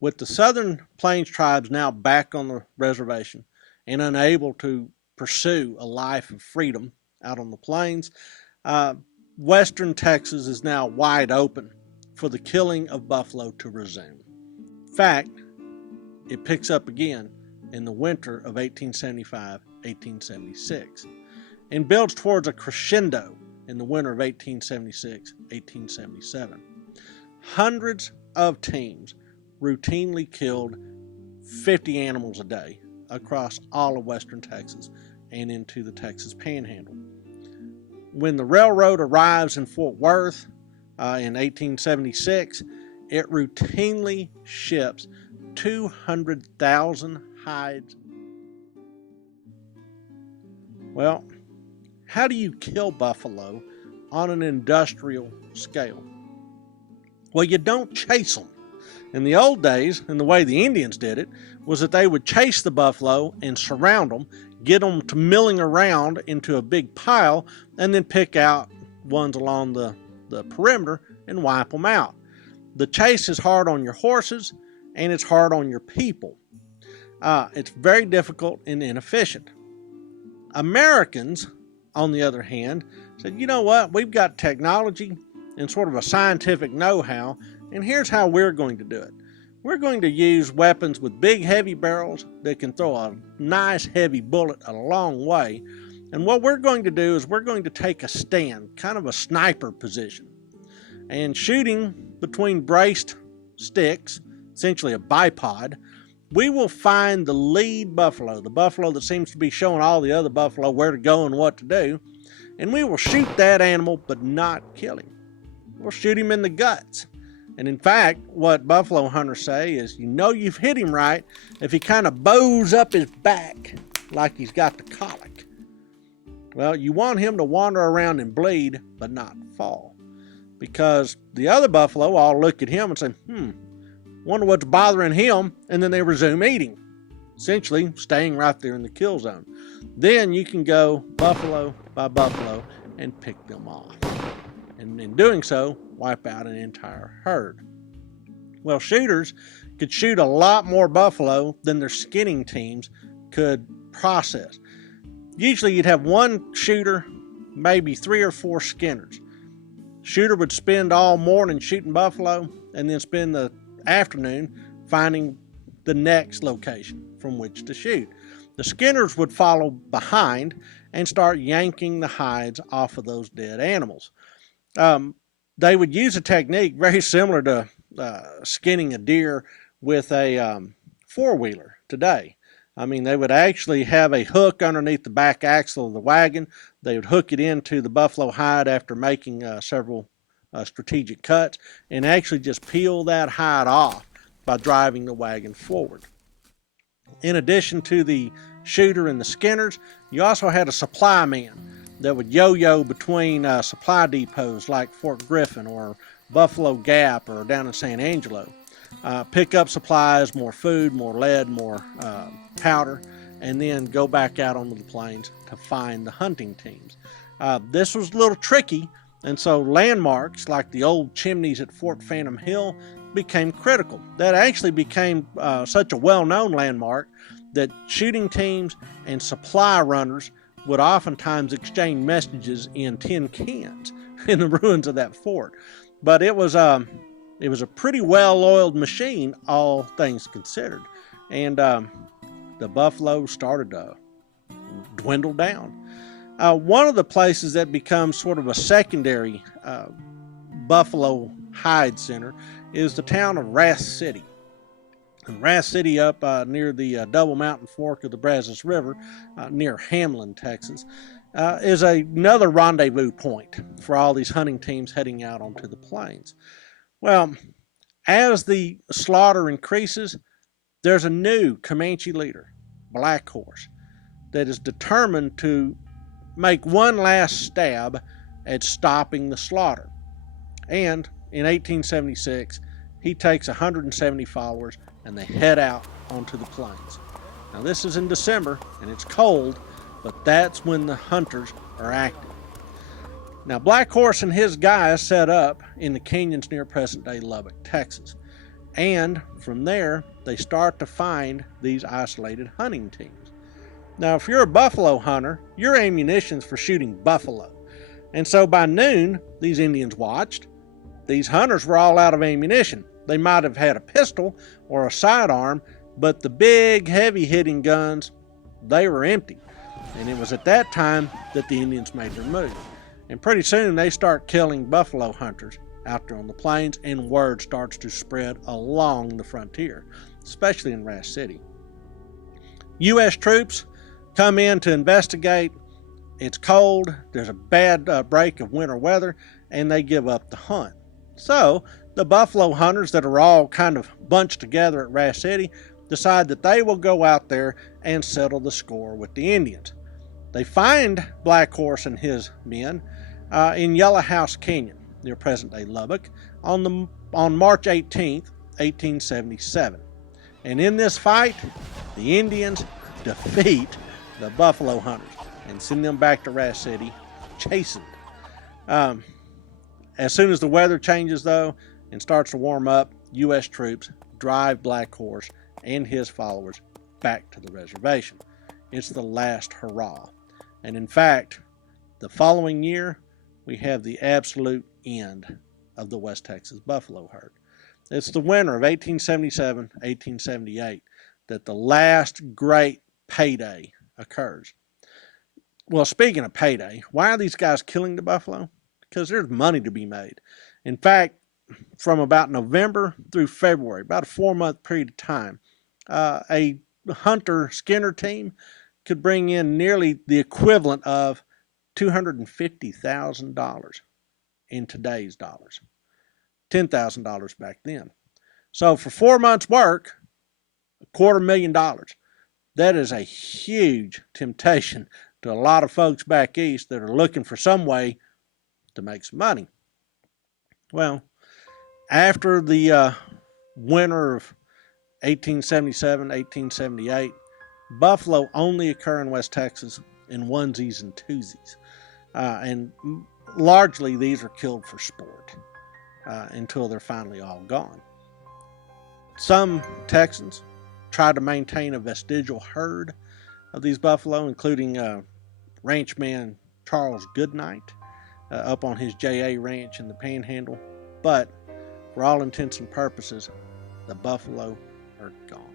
With the Southern Plains tribes now back on the reservation and unable to pursue a life of freedom out on the plains, western Texas is now wide open for the killing of buffalo to resume. In fact, it picks up again in the winter of 1875-1876 and builds towards a crescendo in the winter of 1876-1877. Hundreds of teams routinely killed 50 animals a day across all of western Texas and into the Texas Panhandle. When the railroad arrives in Fort Worth in 1876, it routinely ships 200,000 hides. Well, how do you kill buffalo on an industrial scale? Well, you don't chase them. In the old days, and the way the Indians did it, was that they would chase the buffalo and surround them, get them to milling around into a big pile, and then pick out ones along the perimeter and wipe them out. The chase is hard on your horses, and it's hard on your people. It's very difficult and inefficient. Americans, on the other hand, said, you know what, we've got technology and sort of a scientific know-how, and here's how we're going to do it. We're going to use weapons with big heavy barrels that can throw a nice heavy bullet a long way. And what we're going to do is we're going to take a stand, kind of a sniper position, and shooting between braced sticks, essentially a bipod, we will find the lead buffalo, the buffalo that seems to be showing all the other buffalo where to go and what to do, and we will shoot that animal but not kill him. We'll shoot him in the guts. And in fact, what buffalo hunters say is, you know you've hit him right if he kind of bows up his back like he's got the colic. Well, you want him to wander around and bleed, but not fall. Because the other buffalo all look at him and say, wonder what's bothering him, and then they resume eating, essentially staying right there in the kill zone. Then you can go buffalo by buffalo and pick them off. And in doing so, wipe out an entire herd. Well, shooters could shoot a lot more buffalo than their skinning teams could process. Usually you'd have one shooter, maybe 3 or 4 skinners. Shooter would spend all morning shooting buffalo and then spend the afternoon finding the next location from which to shoot. The skinners would follow behind and start yanking the hides off of those dead animals. They would use a technique very similar to skinning a deer with a four-wheeler today. I mean, they would actually have a hook underneath the back axle of the wagon. They would hook it into the buffalo hide after making several strategic cuts and actually just peel that hide off by driving the wagon forward. In addition to the shooter and the skinners, you also had a supply man that would yo-yo between supply depots like Fort Griffin or Buffalo Gap or down in San Angelo. Pick up supplies, more food, more lead, more powder, and then go back out onto the plains to find the hunting teams. This was a little tricky, and so landmarks like the old chimneys at Fort Phantom Hill became critical. That actually became such a well-known landmark that shooting teams and supply runners would oftentimes exchange messages in tin cans in the ruins of that fort. But it was a pretty well-oiled machine, all things considered. And the buffalo started to dwindle down. One of the places that becomes sort of a secondary buffalo hide center is the town of Rath City. And Rath City up near the Double Mountain Fork of the Brazos River, near Hamlin, Texas, is another rendezvous point for all these hunting teams heading out onto the plains. Well, as the slaughter increases, there's a new Comanche leader, Black Horse, that is determined to make one last stab at stopping the slaughter. And in 1876, he takes 170 followers and they head out onto the plains. Now this is in December and it's cold, but that's when the hunters are active. Now Black Horse and his guys set up in the canyons near present-day Lubbock, Texas. And from there, they start to find these isolated hunting teams. Now, if you're a buffalo hunter, your ammunition's for shooting buffalo. And so by noon, these Indians watched. These hunters were all out of ammunition. They might have had a pistol or a sidearm, but the big, heavy-hitting guns, they were empty. And it was at that time that the Indians made their move. And pretty soon, they start killing buffalo hunters out there on the plains, and word starts to spread along the frontier, especially in Rash City. U.S. troops come in to investigate. It's cold, there's a bad break of winter weather, and they give up the hunt. So the buffalo hunters that are all kind of bunched together at Rash City decide that they will go out there and settle the score with the Indians. They find Black Horse and his men in Yellow House Canyon, near present-day Lubbock, on March 18th, 1877. And in this fight, the Indians defeat the buffalo hunters and send them back to Rash City chastened. As soon as the weather changes, though, and starts to warm up, U.S. troops drive Black Horse and his followers back to the reservation. It's the last hurrah. And in fact, the following year, we have the absolute end of the West Texas buffalo herd. It's the winter of 1877, 1878 that the last great payday occurs. Well, speaking of payday, why are these guys killing the buffalo? Because there's money to be made. In fact, from about November through February, about a 4-month period of time, a hunter skinner team could bring in nearly the equivalent of $250,000 in today's dollars, $10,000 back then. So for 4 months' work, $250,000. That is a huge temptation to a lot of folks back east that are looking for some way to make some money. Well, after the winter of 1877, 1878, buffalo only occur in West Texas in onesies and twosies. And largely these are killed for sport until they're finally all gone. Some Texans try to maintain a vestigial herd of these buffalo, including ranchman Charles Goodnight up on his J.A. ranch in the Panhandle. But for all intents and purposes, the buffalo are gone.